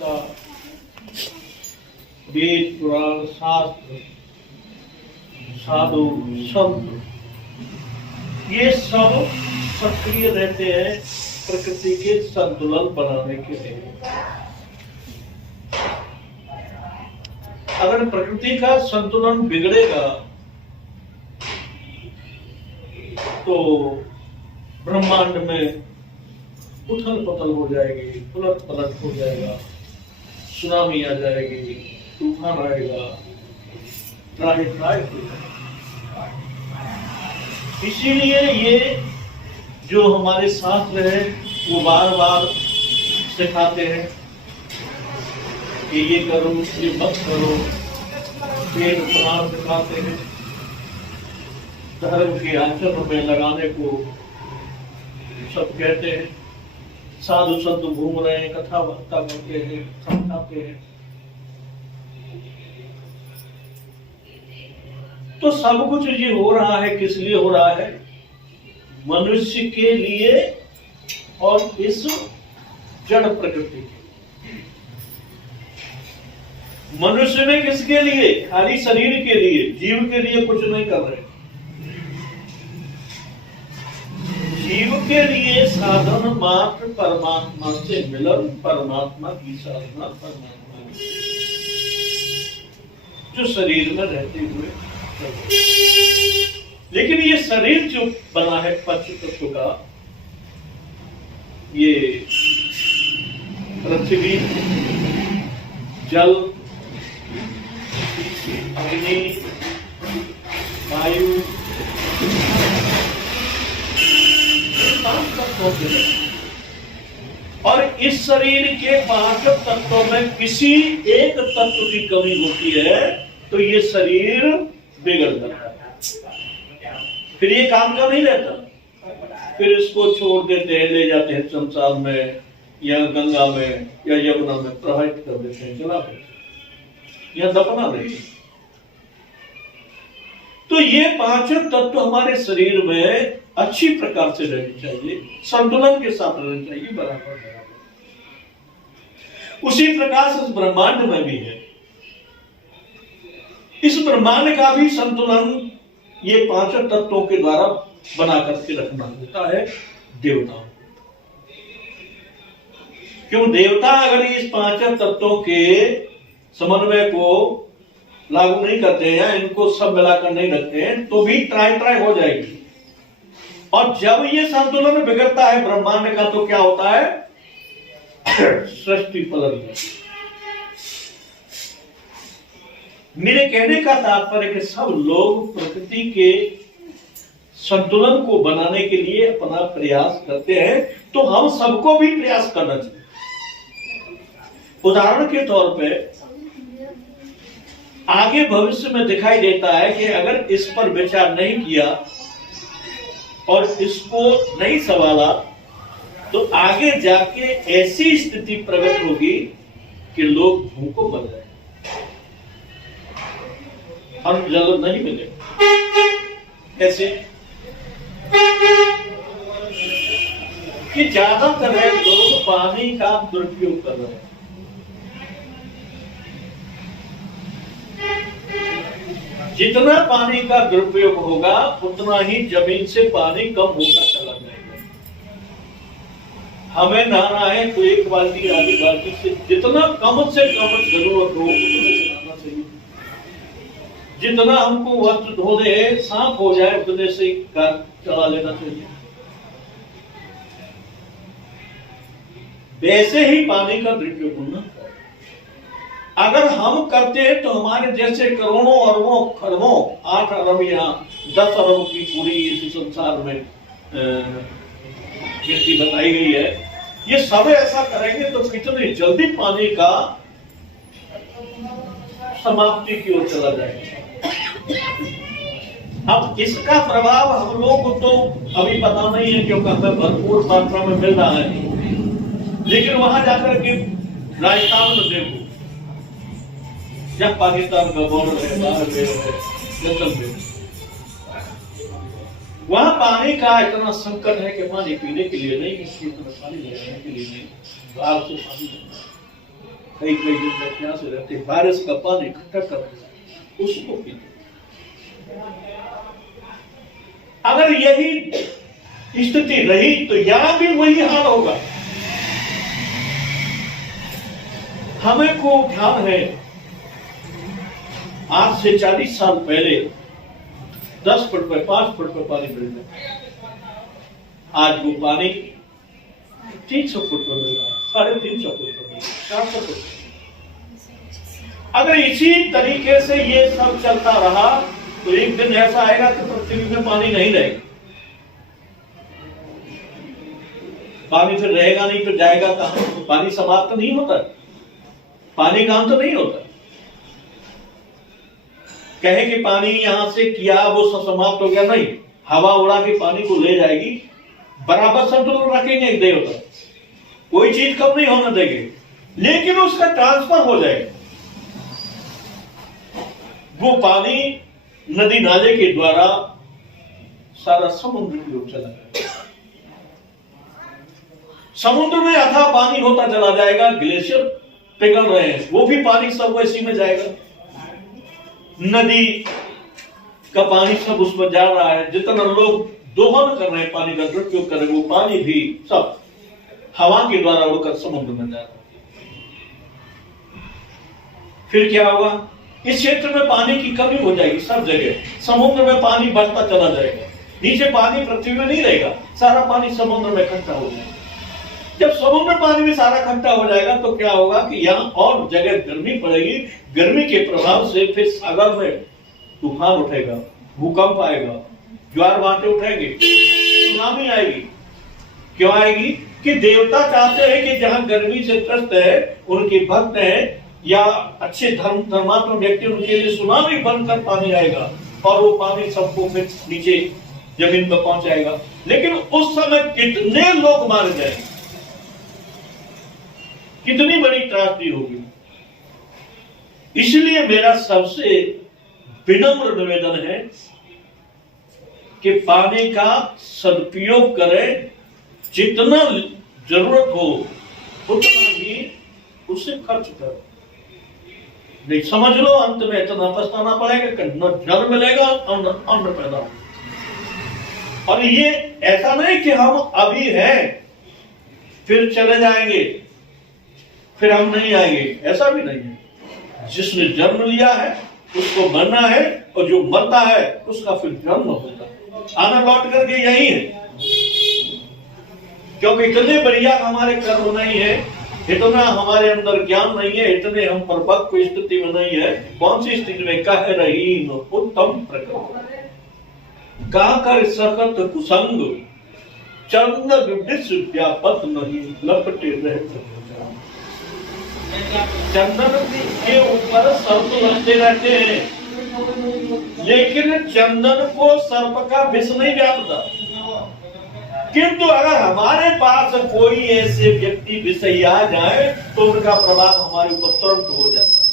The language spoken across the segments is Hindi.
का वेद पुराण शास्त्र साधु संत ये सब सक्रिय रहते हैं प्रकृति के संतुलन बनाने के लिए। अगर प्रकृति का संतुलन बिगड़ेगा तो ब्रह्मांड में उथल पुथल हो जाएगी, उलट पलट हो जाएगा, सुनामी आ जाएगी, तूफान आएगा, त्राहि त्राहि हो जाएगा। इसीलिए ये जो हमारे शास्त्र है वो बार बार सिखाते हैं कि ये करो, ये मत करो, वेद पुराण सिखाते हैं धर्म के आचरण में लगाने को सब कहते हैं। साधु संत घूम रहे हैं, कथा वार्ता करते हैं, समझाते हैं। तो सब कुछ ये हो रहा है किस लिए हो रहा है? मनुष्य के लिए और इस जड़ प्रकृति के। मनुष्य में किसके लिए? खाली शरीर के लिए, जीव के लिए कुछ नहीं कर रहे। जीव के लिए साधन मात्र परमात्मा से मिलन, परमात्मा की साधना, परमात्मा की जो शरीर में रहते हुए। लेकिन ये शरीर जो बना है पंच तत्व का, ये पृथ्वी, जल, अग्नि, वायु, और इस शरीर के 5 तत्वों में किसी एक तत्व की कमी होती है तो ये शरीर बिगड़ जाता है, फिर ये काम का नहीं रहता। फिर इसको छोड़ देते हैं, ले जाते हैं संसार में या गंगा में या यमुना में प्रवाहित कर देते हैं, चला देते या दफना देते हैं। तो ये 5 तत्व हमारे शरीर में अच्छी प्रकार से रहनी चाहिए, संतुलन के साथ रहनी चाहिए, बराबर। उसी प्रकार से इस ब्रह्मांड में भी है। इस ब्रह्मांड का भी संतुलन ये 5 तत्वों के द्वारा बना करके रखना होता है देवताओं। क्यों? देवता अगर इस 5 तत्वों के समन्वय को लागू नहीं करते हैं, इनको सब मिलाकर नहीं रखते हैं, तो भी त्राहि त्राहि हो जाएगी। और जब ये संतुलन बिगड़ता है ब्रह्मांड का तो क्या होता है? सृष्टि पलट जाती है। मेरे कहने का तात्पर्य कि सब लोग प्रकृति के संतुलन को बनाने के लिए अपना प्रयास करते हैं, तो हम सबको भी प्रयास करना चाहिए। उदाहरण के तौर पे आगे भविष्य में दिखाई देता है कि अगर इस पर विचार नहीं किया और इसको नहीं संभाला तो आगे जाके ऐसी स्थिति प्रकट होगी कि लोग भूखों मर जाएंगे, अन्न जल नहीं मिलेगा। कैसे? कि ज्यादातर लोग पानी का दुरुपयोग कर रहे हैं। जितना पानी का दुरुपयोग होगा उतना ही जमीन से पानी कम होता चला जाएगा। हमें नहाना है तो 1 बाल्टी आधी बाल्टी से जितना कम से कम जरूरत हो उतने से नहाना चाहिए। जितना हमको वस्त्र धोने साफ हो जाए उतने से चला लेना चाहिए। वैसे ही पानी का दुरुपयोग होना। अगर हम करते हैं तो हमारे जैसे करोड़ों अरबों खरबों 8 अरब या 10 अरब की पूरी इस संसार में गिनती बताई गई है, ये सब ऐसा करेंगे तो कितनी जल्दी पानी का समाप्ति की ओर चला जाएगा। अब इसका प्रभाव हम लोग को तो अभी पता नहीं है क्योंकि हमें भरपूर मात्रा में मिल रहा है, लेकिन वहां जाकर के राजस्थान में देखो या पाकिस्तान का बॉर्डर है, बाहर है, वहां पानी का इतना संकट है कि पानी पीने के लिए नहीं, इतना पानी लगाने के लिए नहीं, बाहर से पानी कई कई दिन तक प्यासे रहते, बारिश का पानी इकट्ठा करते उसको पीते। अगर यही स्थिति रही तो यहां भी वही हाल होगा। हमें को ध्यान है, आज से 40 साल पहले 10 फुट पे 5 फुट पे पानी मिल जाता, आज वो पानी 300 फुट पर मिल रहा, 350 फुट पर, 400 फुट। अगर इसी तरीके से ये सब चलता रहा तो एक दिन ऐसा आएगा कि पृथ्वी में पानी नहीं रहेगा। पानी फिर रहेगा नहीं तो जाएगा कहां? पानी समाप्त तो नहीं होता, पानी का अंत तो नहीं होता। कहे कि पानी यहां से किया वो समाप्त हो गया, नहीं। हवा उड़ा के पानी को ले जाएगी, बराबर संतुलन रखेंगे देवता, कोई चीज कम नहीं होना देंगे, लेकिन उसका ट्रांसफर हो जाएगा। वो पानी नदी नाले के द्वारा सारा समुद्र की ओर चला जाएगा। समुद्र में अथाह पानी होता चला जाएगा, ग्लेशियर पिघल रहे हैं, वो भी पानी सब वैसी में जाएगा। नदी का पानी सब उसमें जा रहा है, जितना लोग दोहन कर रहे हैं, पानी का दुरुपयोग कर रहे हैं, वो पानी भी सब हवा के द्वारा होकर समुद्र में जा रहा है। फिर क्या होगा? इस क्षेत्र में पानी की कमी हो जाएगी, सब जगह समुद्र में पानी बढ़ता चला जाएगा, नीचे पानी पृथ्वी में नहीं रहेगा, सारा पानी समुद्र में इकट्ठा हो जाएगा। जब समुद्र पानी में सारा इकट्ठा हो जाएगा तो क्या होगा कि यहाँ और जगह गर्मी पड़ेगी, गर्मी के प्रभाव से फिर सागर में तूफान उठेगा, भूकंप आएगा, ज्वार भाटे उठेंगे, सुनामी आएगी। क्यों आएगी? कि देवता चाहते हैं कि जहां गर्मी से त्रस्त है, उनके भक्त हैं या अच्छे धर्मात्मा व्यक्ति, उनके लिए सुनामी बनकर पानी आएगा और वो पानी सबको फिर नीचे जमीन पर पहुंचाएगा। लेकिन उस समय कितने लोग मारे जाएंगे, कितनी बड़ी त्रासदी होगी। इसलिए मेरा सबसे विनम्र निवेदन है कि पानी का सदुपयोग करें, जितना जरूरत हो उतना ही उससे खर्च करो। नहीं समझ लो अंत में इतना पछताना पड़ेगा कि न जल मिलेगा और न अन्न पैदा हो। और ये ऐसा नहीं कि हम अभी हैं फिर चले जाएंगे, फिर हम नहीं आएंगे, ऐसा भी नहीं है। जिसने जन्म लिया है उसको मरना है, और जो मरता है उसका फिर जन्म होता है, आना लौट करके यही है। क्योंकि इतने बढ़िया हमारे कर्म नहीं है, इतना हमारे अंदर ज्ञान नहीं है, इतने हम परिपक्व स्थिति में नहीं है। कौन सी स्थिति में? कह रही उत्तम प्रकृति का कर सकत कुसंग, चंद विदिश व्यापत नहीं लपटे रहते। चंदन के ऊपर सर्प लगते रहते हैं, लेकिन चंदन को सर्प का विष नहीं व्यापता। किंतु अगर हमारे पास कोई ऐसे व्यक्ति विषय आ जाए तो उनका प्रभाव हमारे ऊपर तुरंत हो जाता है,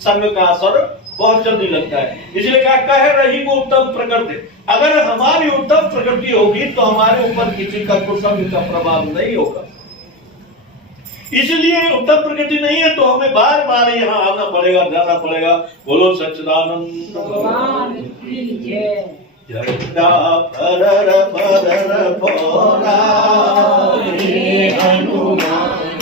संग का असर बहुत जल्दी लगता है। इसलिए कह रही वो उत्तम प्रकृति। अगर हमारी उत्तम प्रकृति होगी तो हमारे ऊपर किसी का कुसंग का प्रभाव नहीं होगा। इसलिए उत्तम प्रकृति नहीं है तो हमें बार बार यहाँ आना पड़ेगा, जाना पड़ेगा। बोलो सच्चिदानंद भगवान की जय। हनुमान